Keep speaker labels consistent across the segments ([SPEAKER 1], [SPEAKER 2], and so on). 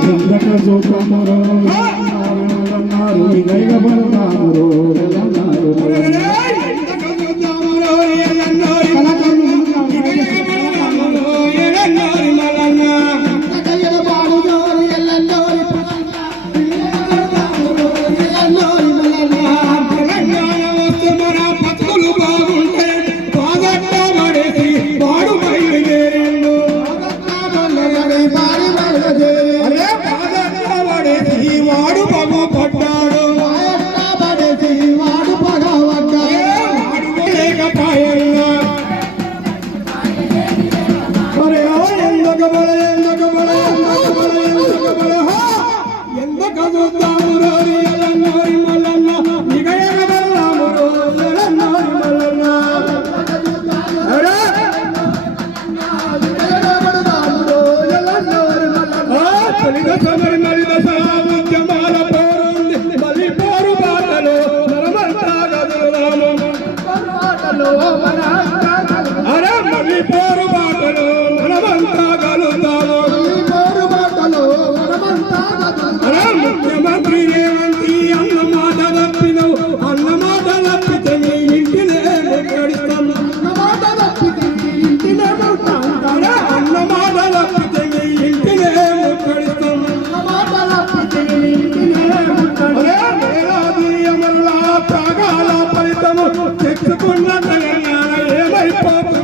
[SPEAKER 1] చంద్రక సూపమరో వినయ బలం అరే బాగా పడేసి? వాడు పగపడ్డాడు ఎందుకు ఎందుకు ఎందుకు ఎందుకు Oh, తెచ్చుకున్న తెలంగాణ ఏమైపోతుంది?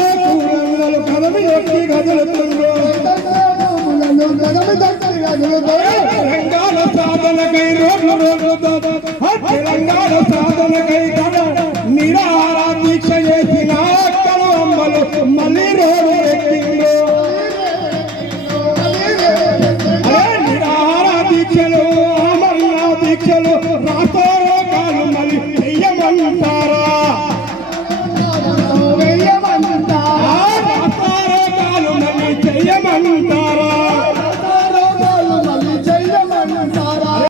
[SPEAKER 1] సాధనకై రోడ్లు రోడ్లు తెలంగాణ సాధనకై నిరాహార దీక్ష చేసి